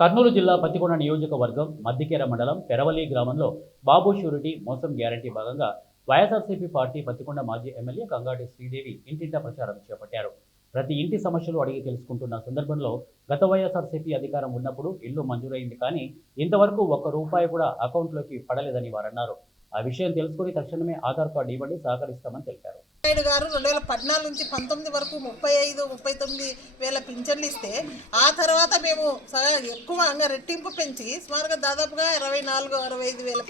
కర్నూలు జిల్లా పత్తికొండ నియోజకవర్గం మద్దికేర మండలం పెరవలి గ్రామంలో బాబు షూరిటీ మోసం గ్యారంటీ భాగంగా వైఎస్ఆర్సీపీ పార్టీ పత్తికొండ మాజీ ఎమ్మెల్యే కంగాటి శ్రీదేవి ఇంటింటా ప్రచారం చేపట్టారు. ప్రతి ఇంటి సమస్యలు అడిగి తెలుసుకుంటున్న సందర్భంలో గత వైఎస్ఆర్సీపీ అధికారం ఉన్నప్పుడు ఇల్లు మంజూరైంది, కానీ ఇంతవరకు ఒక్క రూపాయి కూడా అకౌంట్లోకి పడలేదని వారన్నారు. ఆ విషయం తెలుసుకుని తక్షణమే ఆధార్ కార్డు ఇవ్వండి, సహకరిస్తామని తెలిపారు. నాయుడు గారు 2014 నుంచి 19 వరకు 35-39 వేల పింఛన్లు ఇస్తే, ఆ తర్వాత మేము ఎక్కువ రెట్టింపు పెంచి సుమారుగా దాదాపుగా 64-65 వేల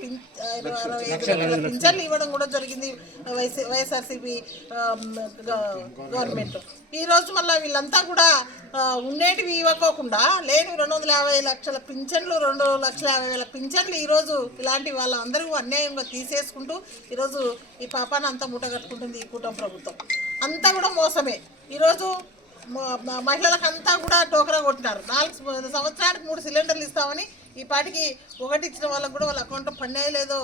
పింఛన్లు ఇవ్వడం కూడా జరిగింది వైఎస్ఆర్సీపీ గవర్నమెంట్. ఈరోజు మళ్ళీ వీళ్ళంతా కూడా ఉండేటివి ఇవ్వకోకుండా లేని 250 లక్షల పింఛన్లు, 2,50,000 పింఛన్లు ఈరోజు ఇలాంటి వాళ్ళందరూ అన్యాయంగా తీసేసుకుంటూ ఈరోజు ఈ పాపాన్ని అంతా మూట కట్టుకుంటుంది ఈ కూటమి ప్రభుత్వం. అంతా కూడా మోసమే. ఈరోజు మహిళలకు అంతా కూడా టోకరా కొట్టినారు. 4 సంవత్సరానికి 3 సిలిండర్లు ఇస్తామని ఈ పాటికి ఒకటి ఇచ్చిన వాళ్ళకు కూడా వాళ్ళ అకౌంట్లో పన్నాయో లేదో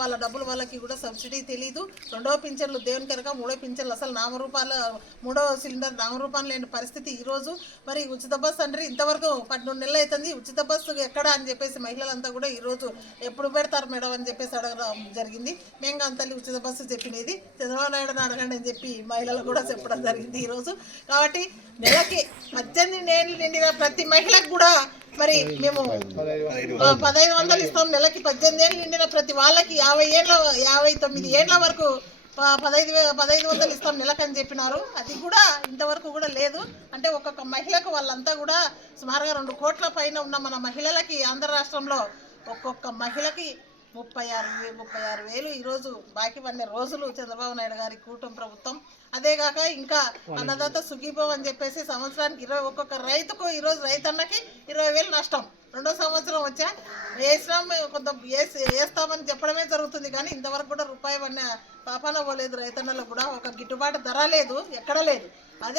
వాళ్ళ డబ్బులు వాళ్ళకి కూడా సబ్సిడీ తెలియదు. 2వ పింఛన్లు దేవుని కనుక, 3వ పింఛన్లు అసలు నామరూపాలు, 3వ సిలిండర్ నామరూపాలు లేని పరిస్థితి ఈరోజు. మరి ఉచిత బస్సు అంటే ఇంతవరకు 12 నెలలు అవుతుంది. ఉచిత బస్సు ఎక్కడ అని చెప్పేసి మహిళలంతా కూడా ఈరోజు ఎప్పుడు పెడతారు మేడం అని చెప్పేసి అడగడం జరిగింది. మేము అంతల్లి ఉచిత బస్సు చెప్పినది చంద్రబాబు నాయుడుని అడగండి అని చెప్పి మహిళలకు కూడా చెప్పడం జరిగింది ఈరోజు. కాబట్టి నెలకి 18 ఏళ్ళు నిండిన ప్రతి మహిళకు కూడా మరి మేము 1,500 ఇస్తాం. నెలకి 18 ఏళ్ళు నిండిన ప్రతి వాళ్ళకి 59 ఏళ్ళ వరకు 1,500 ఇస్తాం నెలకని చెప్పినారు. అది కూడా ఇంతవరకు కూడా లేదు. అంటే ఒక్కొక్క మహిళకు వాళ్ళంతా కూడా సుమారుగా 2 కోట్ల పైన ఉన్న మన మహిళలకి ఆంధ్ర రాష్ట్రంలో ఒక్కొక్క మహిళకి 36,000 ఈరోజు బాకీ పడిన రోజులు చంద్రబాబు నాయుడు గారి కూటమి ప్రభుత్వం. అదేగాక ఇంకా అన్నదాత సుఖీభవ్ అని చెప్పేసి సంవత్సరానికి ఒక్కొక్క రైతుకు ఈరోజు రైతన్నకి 20,000 నష్టం. 2వ సంవత్సరం వచ్చా వేసినాం, కొంత వేస్తామని చెప్పడమే జరుగుతుంది, కానీ ఇంతవరకు కూడా రూపాయి పడిన పాపాన పోలేదు. రైతన్నలకు కూడా ఒక గిట్టుబాటు ధర లేదు, ఎక్కడ లేదు. అదే